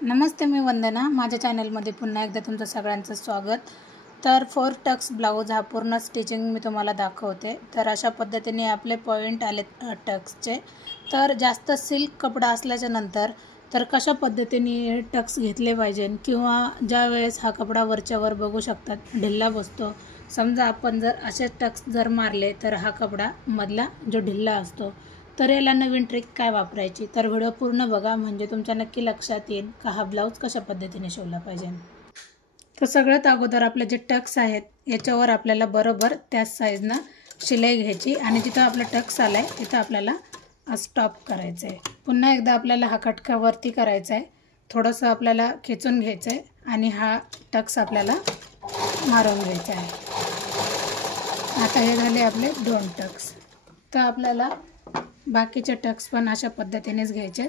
नमस्ते, मी वंदना. माझ्या चॅनलमध्ये पुन्हा एकदा तुमचं सगळ्यांचं स्वागत. तर 4 टक्स ब्लाऊज हा पूर्ण स्टिचिंग मी तुम्हाला दाखवते. तर अशा पद्धतीने आपले पॉइंट आले टक्सचे. तर जास्त सिल्क कपडा असल्याच्या नंतर तर कशा पद्धतीने टक्स घेतले पाहिजे किंवा ज्या वेळेस हा कपडा वरच्यावर बघू शकतात ढिल्ला बसतो. समजा आपण जर असे टक्स जर मारले तर हा कपडा मधला जो ढिल्ला असतो, तर याला नवीन ट्रिक काय वापरायची, तर व्हिडिओ पूर्ण बघा म्हणजे तुमच्या नक्की लक्षात येईल का हा ब्लाऊज कशा पद्धतीने शिवला पाहिजे. तर सगळ्यात अगोदर आपले जे टक्स आहेत याच्यावर आपल्याला बरोबर त्याच साईजनं शिलाई घ्यायची आणि जिथं आपला टक्स आलाय तिथं आपल्याला स्टॉप करायचं आहे. पुन्हा एकदा आपल्याला हा कटका वरती करायचा आहे, थोडंसं आपल्याला खेचून घ्यायचं आहे आणि हा टक्स आपल्याला मारून घ्यायचा आहे. आता हे झाले आपले 2 टक्स. तर आपल्याला बाकीचे टक्स पण अशा पद्धतीनेच घ्यायचे.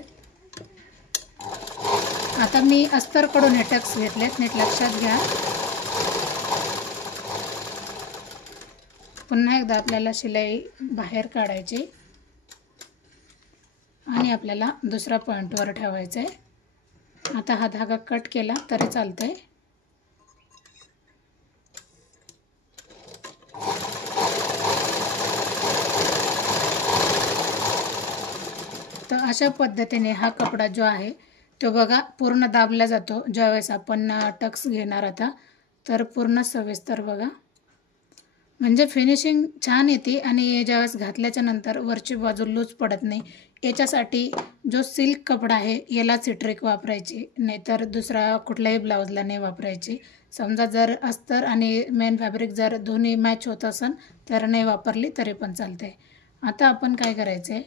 आता मी अस्तरकडून हे टक्स घेतलेत, नीट लक्षात घ्या. पुन्हा एकदा आपल्याला शिलाई बाहेर काढायची आणि आपल्याला दुसरा पॉइंटवर ठेवायचं आहे. आता हा धागा कट केला तरी चालतंय. तर अशा पद्धतीने हा कपडा जो आहे तो बघा पूर्ण दाबला जातो ज्यावेळेस आपण टक्स घेणार. आता तर पूर्ण सविस्तर बघा, म्हणजे फिनिशिंग छान येते आणि ज्यावेळेस घातल्याच्या नंतर वरची बाजू लूज पडत नाही. याच्यासाठी जो सिल्क कपडा आहे यालाच ही ट्रिक वापरायची, नाहीतर दुसरा कुठल्याही ब्लाऊजला नाही वापरायची. समजा जर अस्तर आणि मेन फॅब्रिक जर दोन्ही मॅच होत असेल तर नाही वापरली तरी पण चालते. आता आपण काय करायचं आहे,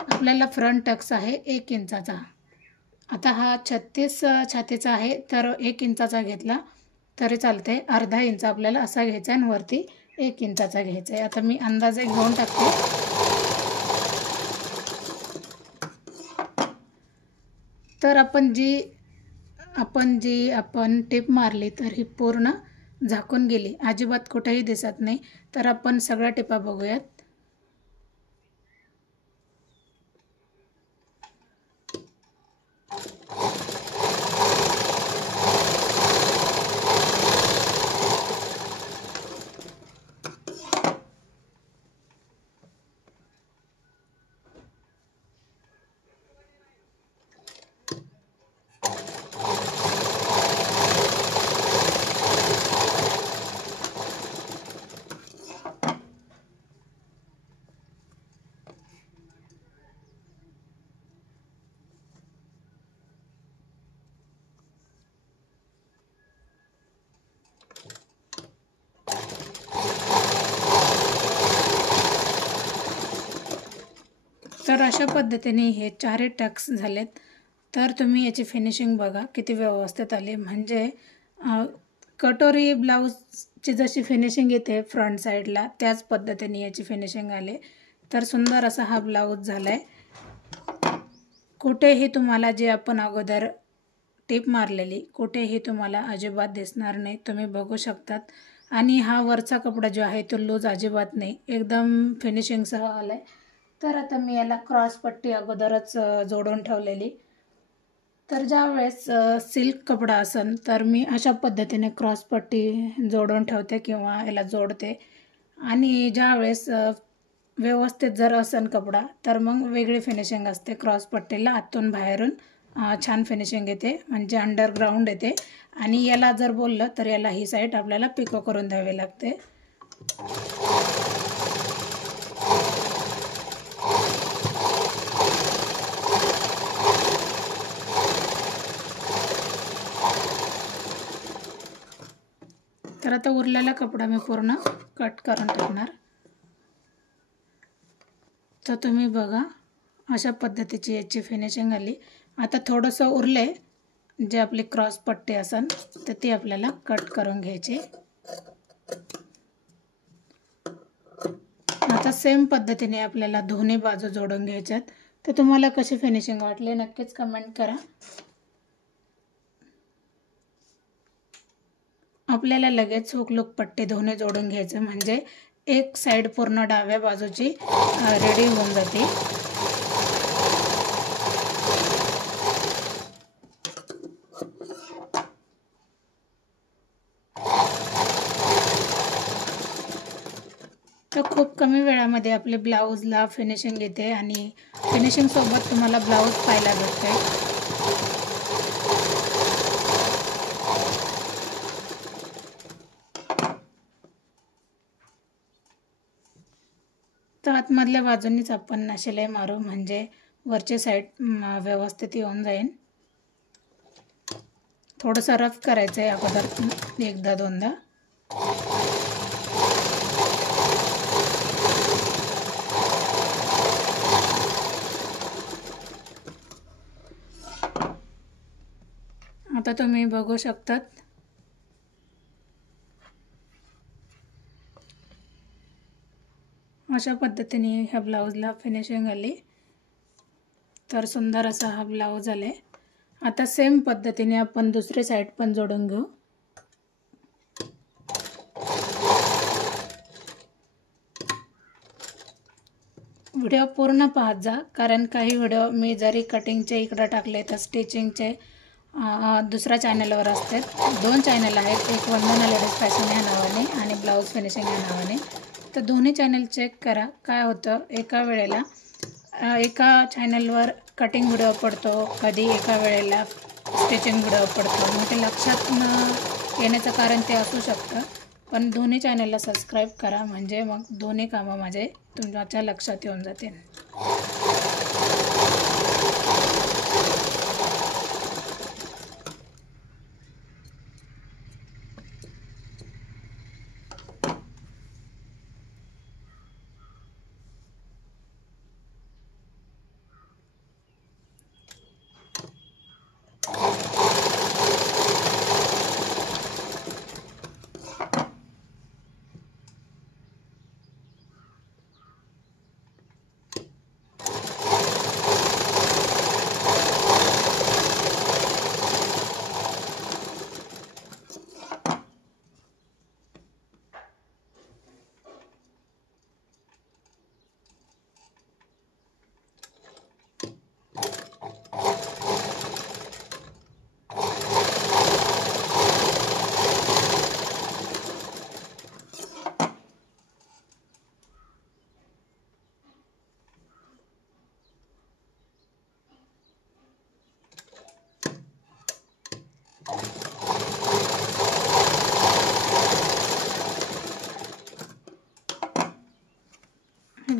आपल्याला फ्रंट टक्स आहे 1 इंचाचा. आता हा 36 छातीचा आहे तर 1 इंचाचा घेतला तरी चालते. अर्धा इंच आपल्याला असा घ्यायचा आणि वरती 1 इंचाचा घ्यायचा आहे. आता मी अंदाजे घेऊन टाकते. तर आपण टिप मारली तर ही पूर्ण झाकून गेली, अजिबात कुठेही दिसत नाही. तर आपण सगळ्या टिपा बघूयात. तर अशा पद्धतीने हे 4 टक्स झालेत. तर तुम्ही याची फिनिशिंग बघा किती व्यवस्थित आली. म्हणजे कटोरी ब्लाऊजची जशी फिनिशिंग येते फ्रंट साईडला त्याच पद्धतीने याची फिनिशिंग आली. तर सुंदर असा हा ब्लाऊज झाला आहे. कुठेही तुम्हाला जे आपण अगोदर टिप मारलेली कुठेही तुम्हाला अजिबात दिसणार नाही, तुम्ही बघू शकतात. आणि हा वरचा कपडा जो आहे तो लूज अजिबात नाही, एकदम फिनिशिंगसह आला आहे. तर आता मी याला क्रॉस पट्टी अगोदरच जोडून ठेवलेली. तर ज्या वेळेस सिल्क कपडा असेल तर मी अशा पद्धतीने क्रॉस पट्टी जोडून ठेवते किंवा याला जोडते. आणि ज्या वेळेस व्यवस्थित जर असेल कपडा तर मग वेगळी फिनिशिंग असते. क्रॉस पट्टीला आतून बाहेरून छान फिनिशिंग येते, म्हणजे अंडरग्राऊंड येते. आणि याला जर बोललं तर याला ही साईड आपल्याला पिको करून द्यावी लागते. तर आता उरलेला कपडा मी पूर्ण कट करून टाकणार. तर तुम्ही बघा अशा पद्धतीची याची फिनिशिंग आली. आता थोडंसं उरले जे आपली क्रॉस पट्टी असेल तर ती आपल्याला कट करून घ्यायची. आता सेम पद्धतीने आपल्याला दोन्ही बाजू जोडून घ्यायच्यात. तर तुम्हाला कशी फिनिशिंग वाटली नक्कीच कमेंट करा. आपल्याला लगेच हुक लूक पट्टी दोन्ही जोडून घ्यायचं, म्हणजे एक साइड पूर्ण डाव्या बाजूची रेडी होऊन जाते. तर खूप कमी वेळामध्ये आपले ब्लाऊजला फिनिशिंग येते आणि फिनिशिंगसोबत तुम्हाला ब्लाऊज पाहायला भेटते. तर आतमधल्या बाजूंनीच आपण शिलाई मारू, म्हणजे वरची साईड व्यवस्थित येऊन जाईल. थोडंसं रफ करायचं आहे अगोदर, एकदा दोनदा. आता तुम्ही बघू शकतात अशा पद्धतीने ह्या ब्लाऊजला फिनिशिंग आली. तर सुंदर असा हा ब्लाऊज आले. आता सेम पद्धतीने आपण दुसरी साईड पण जोडून घेऊ. व्हिडिओ पूर्ण पाहत जा, कारण काही व्हिडिओ मी जरी कटिंगचे इकडं टाकले तर स्टिचिंगचे दुसऱ्या चॅनलवर असतात. 2 चॅनल आहेत, एक वंदना लेडीज फॅशन ह्या नावाने आणि ब्लाऊज फिनिशिंग ह्या नावाने. तर दोन्ही चॅनल चेक करा. काय होतं, एका वेळेला एका चॅनलवर कटिंग व्हिडिओ पडतो, कधी एका वेळेला स्टिचिंग व्हिडिओ पडतो. मग ते लक्षात न येण्याचं कारण ते असू शकतं. पण दोन्ही चॅनलला सबस्क्राईब करा, म्हणजे मग दोन्ही कामं माझे तुमच्या लक्षात येऊन जातील.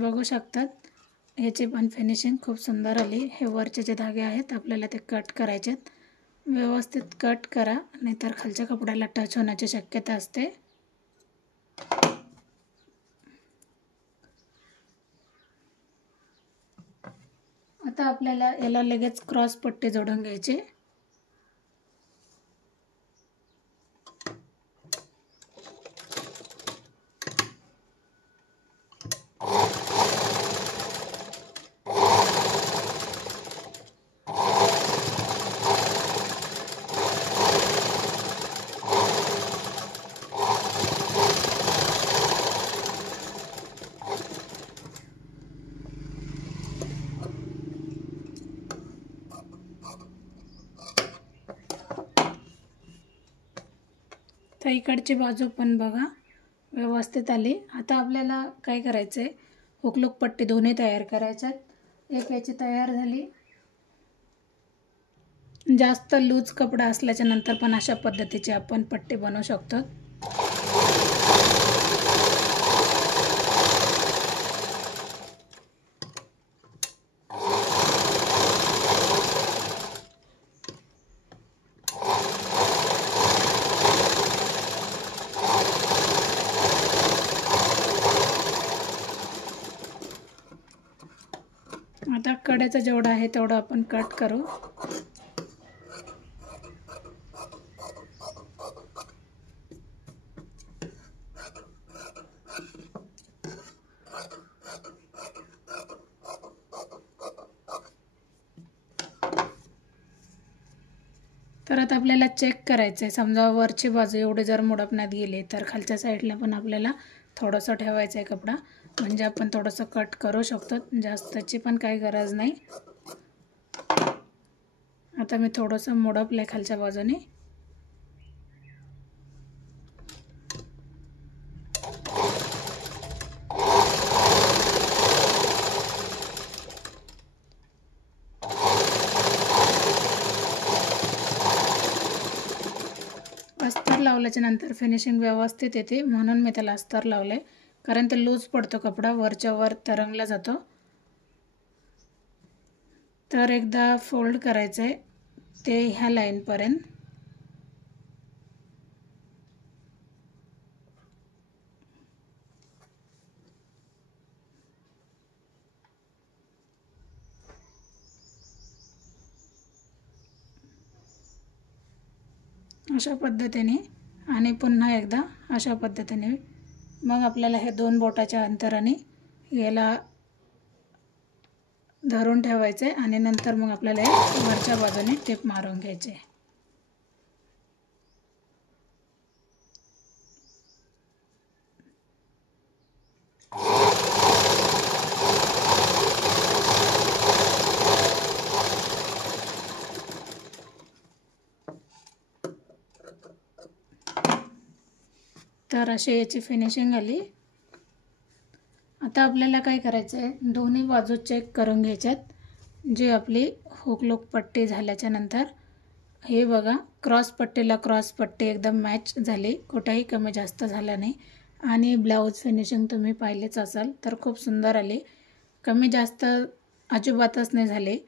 बघू शकतात ह्याची पण फिनिशिंग खूप सुंदर आली. हे वरचे जे धागे आहेत आपल्याला ते कट करायचे आहेत. व्यवस्थित कट करा, नाहीतर खालच्या कपड्याला टच होण्याची शक्यता असते. आता आपल्याला याला लगेच क्रॉस पट्टी जोडून घ्यायची. तर इकडची बाजू पण बघा व्यवस्थित आली. आता आपल्याला काय करायचं आहे, हुकलूक पट्टी दोन्ही तयार करायच्यात. एक याची तयार झाली. जास्त लूज कपडा असल्याच्या नंतर पण अशा पद्धतीची आपण पट्टी बनवू शकतो. आता कड्याचा जेवढा आहे तेवढं आपण कट करू. तर आता आपल्याला चेक करायचं आहे. समजा वरची बाजू एवढी जर मुडपण्यात गेली तर खालच्या साईडला पण आपल्याला थोडंसं ठेवायचं आहे कपडा, म्हणजे आपण थोडंसं कट करू शकतो. जास्तची पण काही गरज नाही. आता मी थोडंसं मुडपलं आहे खालच्या बाजूने. अस्तर लावल्याच्या नंतर फिनिशिंग व्यवस्थित येते, म्हणून मी त्याला अस्तर लावले, कारण ते लूज पडतो कपडा, वरच्या वर तरंगला जातो. तर एकदा फोल्ड करायचं आहे ते ह्या लाईनपर्यंत. अशा पद्धतीने आणि पुन्हा एकदा अशा पद्धतीने. मग आपल्याला हे 2 बोटाच्या अंतराने याला धरून ठेवायचे आणि नंतर मग आपल्याला हे वरच्या बाजूने टिप मारून घ्यायचे. तर अशी याची फिनिशिंग आली. आता आपल्याला काय करायचं आहे, दोन्ही बाजू चेक करून घ्यायच्यात. जी आपली हुक लूक पट्टी झाल्याच्या नंतर हे बघा, क्रॉस पट्टीला क्रॉस पट्टी एकदम मॅच झाली, कुठेही कमी जास्त झाला नाही. आणि ब्लाऊज फिनिशिंग तुम्ही पाहिलेच असाल, तर खूप सुंदर आली, कमी जास्त अजिबातच नाही झाली.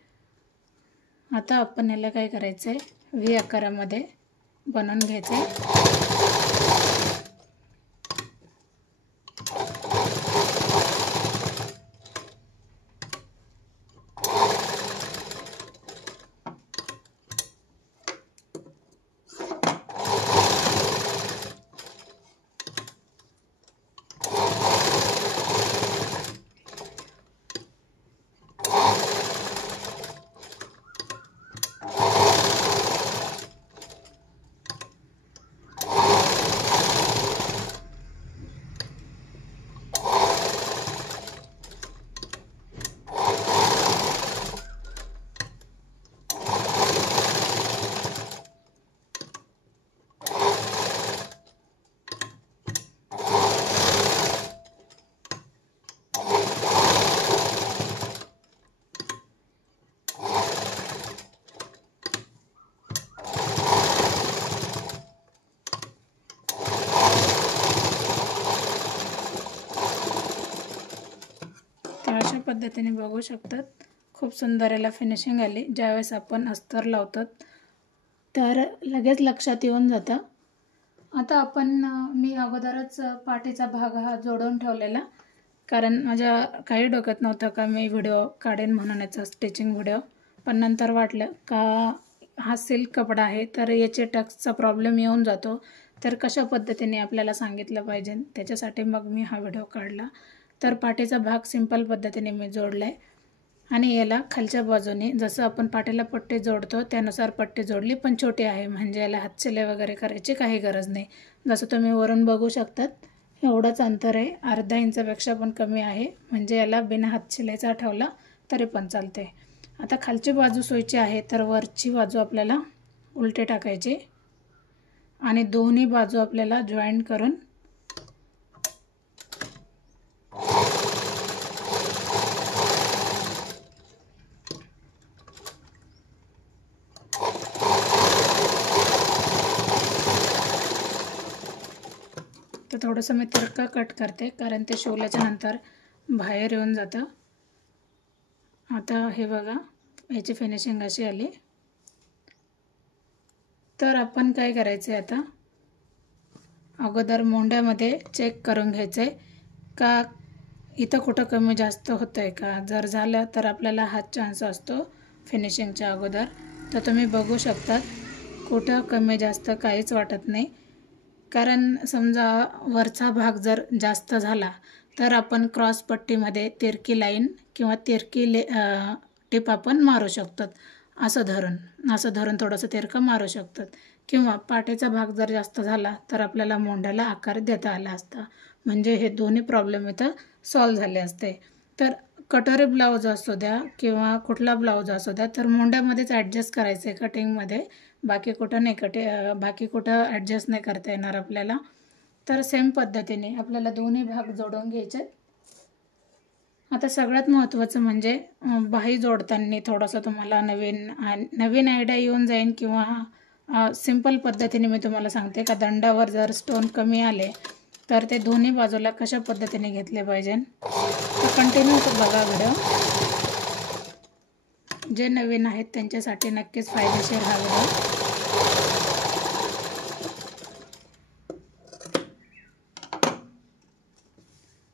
आता आपण याला काय करायचं आहे, व्ही आकारामध्ये बनवून घ्यायचं आहे. अशा पद्धतीने बघू शकतात, खूप सुंदर याला फिनिशिंग आली. ज्यावेळेस आपण अस्तर लावतो तर लगेच लक्षात येऊन जातं. आता आपण मी अगोदरच पाठीचा भाग हा जोडून ठेवलेला, कारण माझ्या काही डोक्यात नव्हतं का मी व्हिडिओ काढेन म्हणून याचा स्टिचिंग व्हिडिओ. पण नंतर वाटलं का हा सिल्क कपडा आहे तर याचे टक्सचा प्रॉब्लेम येऊन जातो, तर कशा पद्धतीने आपल्याला सांगितलं पाहिजे, त्याच्यासाठी मग मी हा व्हिडिओ काढला. तर पाठीचा भाग सिंपल पद्धतीने मी जोडला आहे आणि याला खालच्या बाजूने जसं आपण पाठीला पट्टी जोडतो त्यानुसार पट्टी जोडली, पण छोटी आहे, म्हणजे याला हातशिलाई वगैरे करायची काही गरज नाही. जसं तुम्ही वरून बघू शकतात, एवढंच अंतर आहे, अर्धा इंचापेक्षा पण कमी आहे, म्हणजे याला बिना हातशिलाईचा ठेवला तरी पण चालते. आता खालची बाजू सोयची आहे, तर वरची बाजू आपल्याला उलटे टाकायची आणि दोन्ही बाजू आपल्याला जॉईंट करून तर थोडंसं मी तिरका कट करते, कारण ते शिवल्याच्या नंतर बाहेर येऊन जातं. आता हे बघा, याची फिनिशिंग अशी आली. तर आपण काय करायचं आहे, आता अगोदर मोंड्यामध्ये चेक करून घ्यायचं आहे का इथं कुठं कमी जास्त होतं आहे का. जर झालं तर आपल्याला हाच चान्स असतो फिनिशिंगच्या अगोदर. तर तुम्ही बघू शकतात, कुठं कमी जास्त काहीच वाटत नाही, कारण समजा वरचा भाग जर जास्त झाला तर आपण क्रॉस पट्टीमध्ये तिरकी लाईन किंवा तिरकी टिप आपण मारू शकतो. असं धरून थोडंसं तिरकं मारू शकतात. किंवा पाठीचा भाग जर जास्त झाला तर आपल्याला मोंड्याला आकार देता आला असता, म्हणजे हे दोन्ही प्रॉब्लेम इथं सॉल्व झाले असते. तर कटोरी ब्लाऊज असू द्या किंवा कुठला ब्लाऊज असू द्या, तर मोंड्यामध्येच ॲडजस्ट करायचं आहे कटिंगमध्ये, बाकी कुठं नाही, बाकी कुठं ॲडजस्ट नाही करता येणार आपल्याला. तर सेम पद्धतीने आपल्याला दोन्ही भाग जोडून घ्यायचे. आता सगळ्यात महत्त्वाचं म्हणजे बाही जोडताना थोडंसं तुम्हाला नवीन आयडिया येऊन जाईल किंवा सिंपल पद्धतीने मी तुम्हाला सांगते का दंडावर जर स्टोन कमी आले तर ते दोन्ही बाजूला कशा पद्धतीने घेतले पाहिजे. तर कंटिन्यू बघा व्हिडिओ. जे नवीन आहेत त्यांच्यासाठी नक्कीच फायदेशीर हा व्हिडिओ.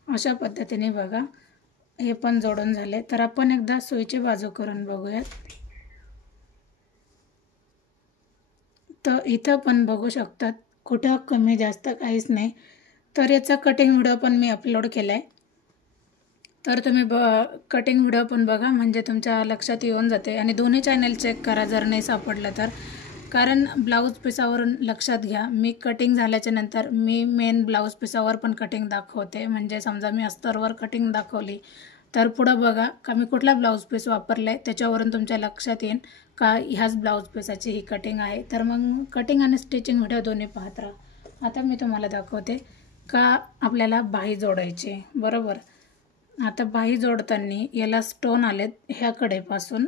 अशा पद्धतीने बघा हे पण जोडून झाले. तर आपण एकदा सुईची बाजू करून बघूयात. तर इथं पण बघू शकतात कुठं कमी जास्त काहीच नाही. तर याचा कटिंग व्हिडिओ पण मी अपलोड केला आहे. तर तुम्ही कटिंग व्हिडिओ पण बघा म्हणजे तुमच्या लक्षात येऊन जाते. आणि दोन्ही चॅनल चेक करा जर नाही सापडलं तर. कारण ब्लाऊज पिसावरून लक्षात घ्या, मी कटिंग झाल्याच्या नंतर मी मेन ब्लाऊज पिसावर पण कटिंग दाखवते. म्हणजे समजा मी अस्तरवर कटिंग दाखवली तर पुढं बघा का मी कुठला ब्लाऊज पीस वापरला आहे त्याच्यावरून तुमच्या लक्षात येईल का ह्याच ब्लाऊज पीसाची ही कटिंग आहे. तर मग कटिंग आणि स्टिचिंग व्हिडिओ दोन्ही पाहत राहा. आता मी तुम्हाला दाखवते का आपल्याला बाही जोडायची. बरोबर. आता बाही जोडताना याला स्टोन आलेत ह्या कडेपासून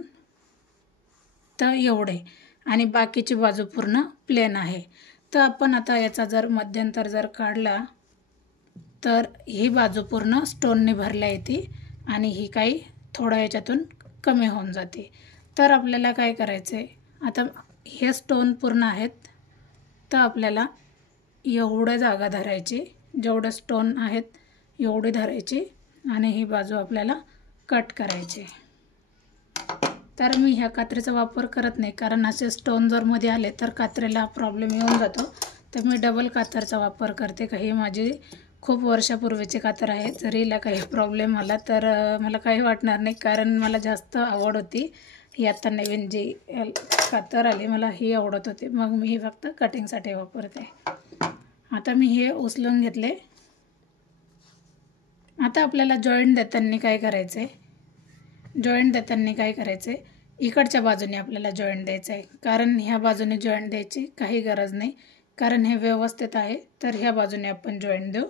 तर एवढे आणि बाकीची बाजू पूर्ण प्लेन आहे. तर आपण आता याचा जर मध्यंतर जर काढला तर ही बाजू पूर्ण स्टोनने भरल्या येते आणि ही काही थोडं याच्यातून कमी होऊन जाते. तर आपल्याला काय करायचं आहे, आता हे स्टोन पूर्ण आहेत तर आपल्याला एवढं जागा धरायची, जेवढं स्टोन आहेत एवढी धरायची आणि ही बाजू आपल्याला कट करायची. तर मी ह्या कात्रीचा वापर करत नाही कारण असे स्टोन जर मध्ये आले तर कात्रीला प्रॉब्लेम येऊन जातो. तर मी डबल कातरचा वापर करते. काही माझी खूप वर्षापूर्वीची कातर आहे. जरी हिला काही प्रॉब्लेम आला तर मला काही वाटणार नाही कारण मला जास्त आवड होती. ही आता नवीन जी कातर आली मला ही आवडत होती. मग मी ही फक्त कटिंगसाठी वापरते. आता मी हे उचलून घेतले. आता आपल्याला जॉईंट देताना काय करायचं आहे, जॉईंट देताना काय करायचं आहे, इकडच्या बाजूने आपल्याला जॉईंट द्यायचं आहे. कारण ह्या बाजूने जॉईंट द्यायची काही गरज नाही कारण हे व्यवस्थित आहे. तर ह्या बाजूने आपण जॉईंट देऊ.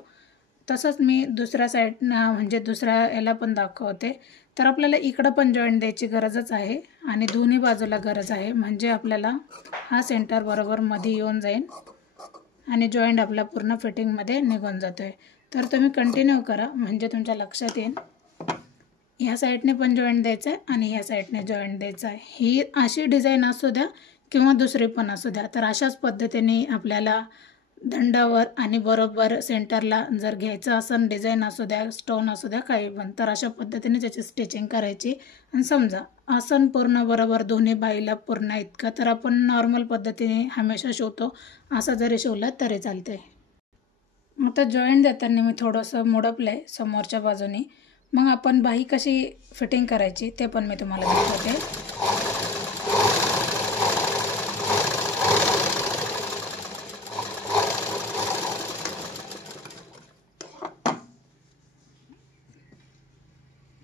तसंच मी दुसऱ्या साईडनं म्हणजे दुसऱ्या याला पण दाखवते. तर आपल्याला इकडं पण जॉईंट द्यायची गरजच आहे आणि दोन्ही बाजूला गरज आहे. म्हणजे आपल्याला हा सेंटर बरोबर मध्ये येऊन जाईल आणि जॉईंट आपला पूर्ण फिटिंगमध्ये निघून जातो आहे. तर तुम्ही कंटिन्यू करा म्हणजे तुमच्या लक्षात येईल. ह्या साईडने पण जॉईंट द्यायचं आहे आणि ह्या साईडने जॉईंट द्यायचं आहे. ही अशी डिझाईन असू द्या किंवा दुसरी पण असू द्या. तर अशाच पद्धतीने आपल्याला दंडावर आणि बरोबर सेंटरला जर घ्यायचं असेल, डिझाईन असू द्या, स्टोन असू द्या, काही पण, तर अशा पद्धतीने त्याची स्टिचिंग करायची. आणि समजा आसन पूर्ण बरोबर दोन्ही बाईला पूर्ण इतकं तर आपण नॉर्मल पद्धतीने हमेशा शिवतो, असं जरी शिवलं तरी चालते. आता जॉईंट देताना मी थोडंसं मोडपलं आहे समोरच्या बाजूने. मग आपण बाही कशी फिटिंग करायची ते पण मी तुम्हाला दाखवते.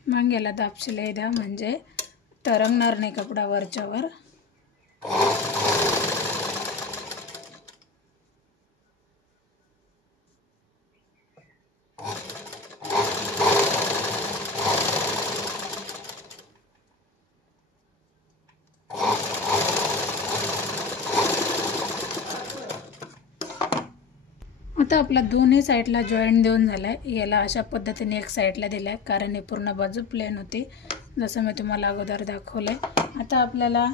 मग याला दाब शिलाई द्या म्हणजे तरंगणार नाही कपडा वरच्यावर. आता आपला दोन्ही साईडला जॉईंट देऊन झाला आहे. याला अशा पद्धतीने एक साईडला दिला आहे कारण हे पूर्ण बाजू प्लेन होती जसं मी तुम्हाला अगोदर दाखवलं आहे. आता आपल्याला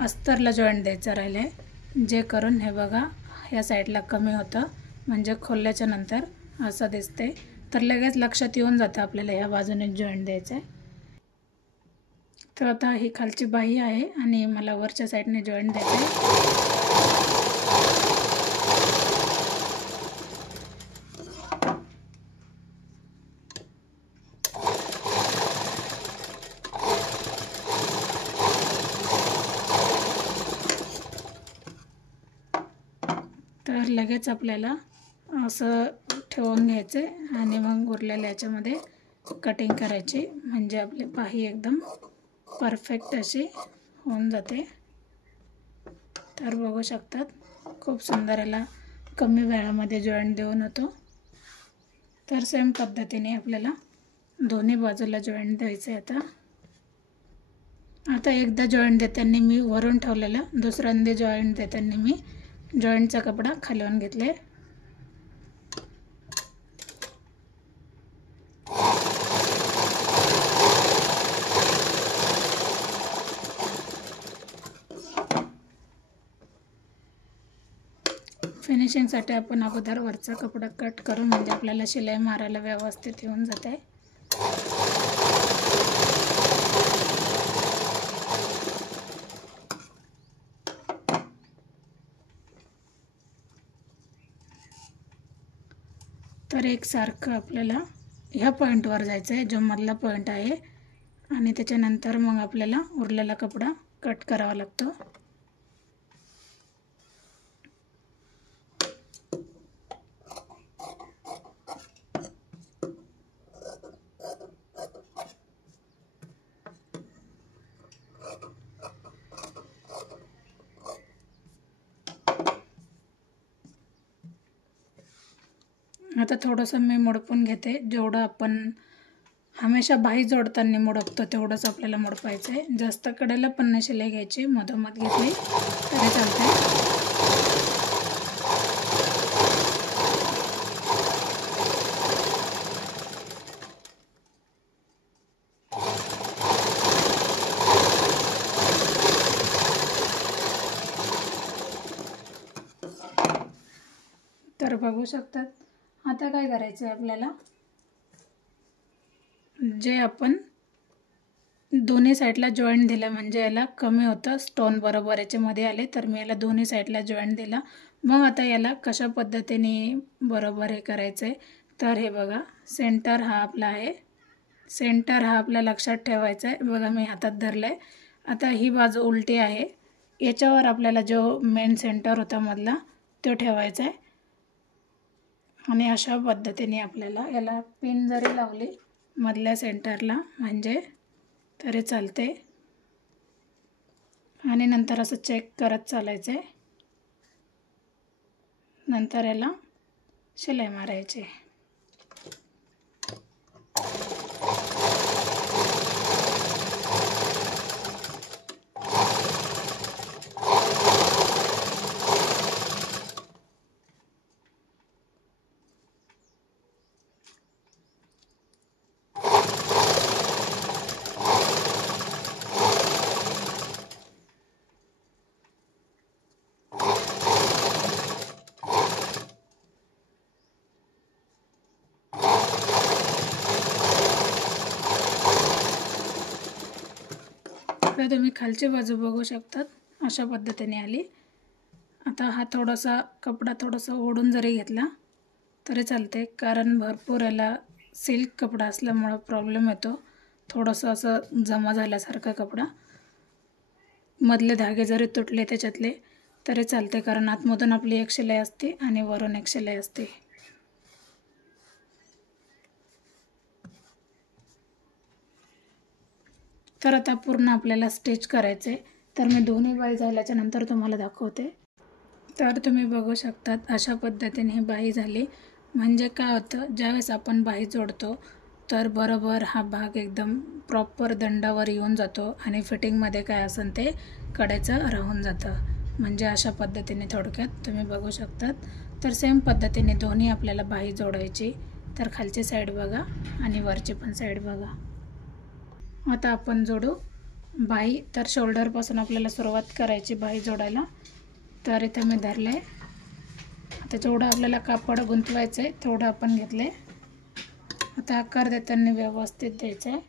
अस्तरला जॉईंट द्यायचं राहिलं आहे, जे करून हे बघा ह्या साईडला कमी होतं म्हणजे खोलल्याच्या नंतर असं दिसते. तर लगेच लक्षात येऊन जातं आपल्याला ह्या बाजूने जॉईंट द्यायचं आहे. तर आता ही खालची बाही आहे आणि मला वरच्या साईडने जॉईंट द्यायचं आहे. तर लगेच आपल्याला असं ठेवून घ्यायचं आहे आणि मग उरलेल्या याच्यामध्ये कटिंग करायची म्हणजे आपली बाही एकदम परफेक्ट अशी होऊन जाते. तर बघू शकतात खूप सुंदर याला कमी वेळामध्ये जॉईंट देऊन होतो. तर सेम पद्धतीने आपल्याला दोन्ही बाजूला जॉईंट द्यायचं आहे. आता आता एकदा जॉईंट देताना मी वरून ठेवलेलं, दुसऱ्यांदा जॉईंट देताना मी जॉईंटचा कपडा खालवून घेतले. फिनिशिंगसाठी आपण अगोदर वरचा कपडा कट करू, म्हणजे आपल्याला शिलाई मारायला व्यवस्थित येऊन जाते. तर एकसारखं आपल्याला ह्या पॉईंटवर जायचं आहे, जो मधला पॉईंट आहे, आणि त्याच्यानंतर मग आपल्याला उरलेला कपडा कट करावा लागतो. आता थोडंसं मी मोडपून घेते. जेवढं आपण हमेशा बाही जोडताना मोडपतो तेवढंच आपल्याला मोडपायचं आहे. जास्त कडेला पण नाही शिलाई घ्यायची, मधोमध घेतली तरी चालते. तर बघू शकतात. आता काय करायचं आहे आपल्याला, जे आपण दोन्ही साईडला जॉईंट दिला म्हणजे याला कमी होतं, स्टोन बरोबर याच्यामध्ये आले, तर मी याला दोन्ही साईडला जॉईंट दिला. मग आता याला कशा पद्धतीने बरोबर हे करायचं आहे, तर हे बघा, सेंटर हा आपला आहे, सेंटर हा आपल्या लक्षात ठेवायचा आहे. बघा मी हातात धरलं आहे. आता ही बाजू उलटी आहे, याच्यावर आपल्याला जो मेन सेंटर होता मधला तो ठेवायचा आहे. आणि अशा पद्धतीने आपल्याला याला पिन जरी लावली मधल्या सेंटरला म्हणजे तरी चालते. आणि नंतर असं चेक करत चालायचं आहे. नंतर याला शिलाई मारायची. आता तुम्ही खालची बाजू बघू शकतात, अशा पद्धतीने आली. आता हा थोडासा कपडा थोडासा ओढून जरी घेतला तरी चालते, कारण भरपूर याला सिल्क कपडा असल्यामुळं प्रॉब्लेम येतो. थोडंसं असं जमा झाल्यासारखा कपडा, मधले धागे जरी तुटले त्याच्यातले तरी चालते, कारण आतमधून आपली एक शिलाई असते आणि वरून एक शिलाई असते. तर आता पूर्ण आपल्याला स्टिच करायचे. तर मी दोन्ही बाही झाल्याच्या नंतर तुम्हाला दाखवते. तर तुम्ही बघू शकतात अशा पद्धतीने ही बाही झाली. म्हणजे काय होतं, ज्यावेळेस आपण बाही जोडतो तर बरोबर हा भाग एकदम प्रॉपर दंडावर येऊन जातो आणि फिटिंगमध्ये काय असेल ते कडेचं राहून जातं. म्हणजे अशा पद्धतीने थोडक्यात तुम्ही बघू शकतात. तर सेम पद्धतीने दोन्ही आपल्याला बाही जोडायची. तर खालची साईड बघा आणि वरची पण साईड बघा. आता आपण जोडू बाही. तर शोल्डरपासून आपल्याला सुरुवात करायची बाही जोडायला. तर इथे मी धरले. आता जेवढं आपल्याला कापड गुंतवायचं आहे तेवढं आपण घेतले. आता आकार देताना व्यवस्थित द्यायचं आहे.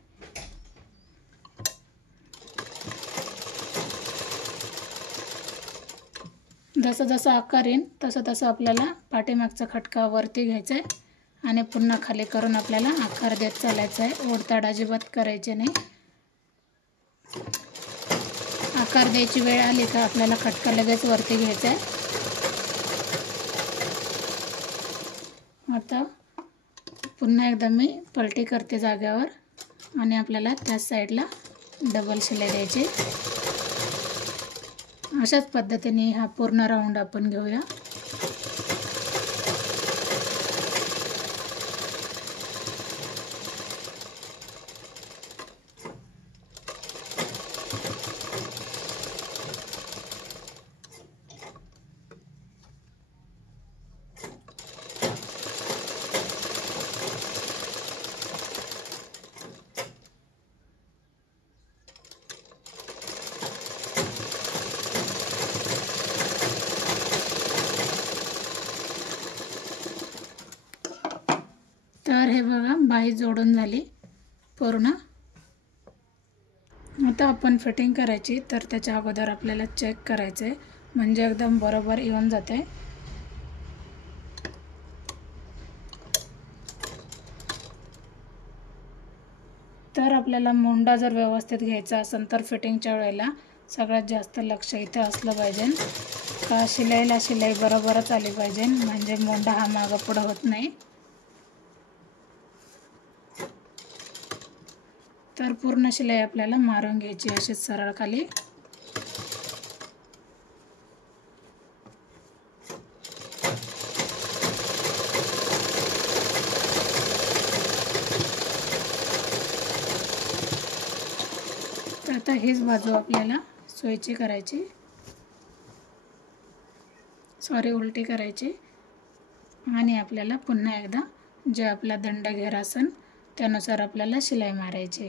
जसं जसं आकार येईल तसं तसं आपल्याला पाठीमागचा खटका वरती घ्यायचा आहे आणि पुन्हा खाली करून आपल्याला आकार देत चालायचा आहे. ओढताड अजिबात करायचे नाही. आकार द्यायची वेळ आली का आपल्याला खटका लगेच वरती घ्यायचा आहे. आता पुन्हा एकदा मी पलटी करते जाग्यावर आणि आपल्याला त्याच साईडला डबल शिलाई द्यायची. अशाच पद्धतीने हा पूर्ण राऊंड आपण घेऊया. तर हे बघा बाही जोडून झाली पूर्ण. आता आपण फिटिंग करायची, तर त्याच्या अगोदर आपल्याला चेक करायचं आहे, म्हणजे एकदम बरोबर येऊन जाते. तर आपल्याला मोंडा जर व्यवस्थित घ्यायचा असेल तर फिटिंगच्या वेळेला सगळ्यात जास्त लक्ष इथे असलं पाहिजे का शिलाईला शिलाई बरोबरच आली पाहिजे, म्हणजे मोंडा हा मागं पुढं होत नाही. तर पूर्ण शिलाई आपल्याला मारून घ्यायची अशीच सरळ खाली. तर आता हीच बाजू आपल्याला सोयीची करायची, उलटी करायची आणि आपल्याला पुन्हा एकदा जे आपला दंड घेर असेल त्यानुसार आपल्याला शिलाई मारायची.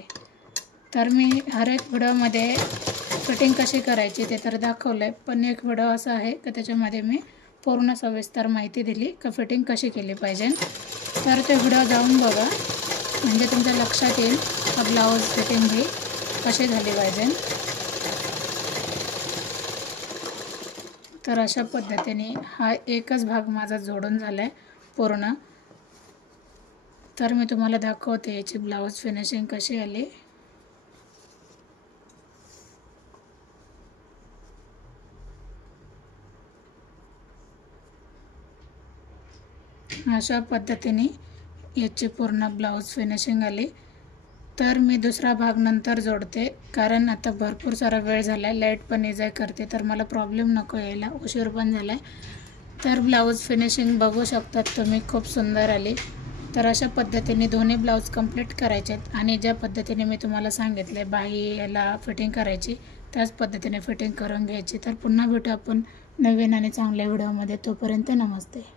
तर मी हर एक व्हिडिओमध्ये फिटिंग कशी करायची ते तर दाखवलं आहे, पण एक व्हिडिओ असा आहे की त्याच्यामध्ये मी पूर्ण सविस्तर माहिती दिली की फिटिंग कशी केली पाहिजे. तर ते व्हिडिओ जाऊन बघा, म्हणजे तुमच्या लक्षात येईल का ब्लाऊज फिटिंग ही कशी झाली पाहिजे. तर अशा पद्धतीने हा एकच भाग माझा जोडून झाला आहे पूर्ण. तर मी तुम्हाला दाखवते याची ब्लाऊज फिनिशिंग कशी आली. अशा पद्धतीने याची पूर्ण ब्लाऊज फिनिशिंग आली. तर मी दुसरा भाग नंतर जोडते, कारण आता भरपूर सारा वेळ झाला आहे, लाईट पण ये करते, तर मला प्रॉब्लेम नको यायला, उशीर पण झाला आहे. तर ब्लाऊज फिनिशिंग बघू शकतात तुम्ही, खूप सुंदर आली. तर अशा पद्धतीने दोन्ही ब्लाऊज कंप्लीट करायचे आहेत आणि ज्या पद्धतीने मी तुम्हाला सांगितले बाही याला फिटिंग करायची त्याच पद्धतीने फिटिंग करून घ्यायची. तर पुन्हा भेटू आपण नवीन आणि चांगल्या व्हिडिओमध्ये. तोपर्यंत नमस्ते.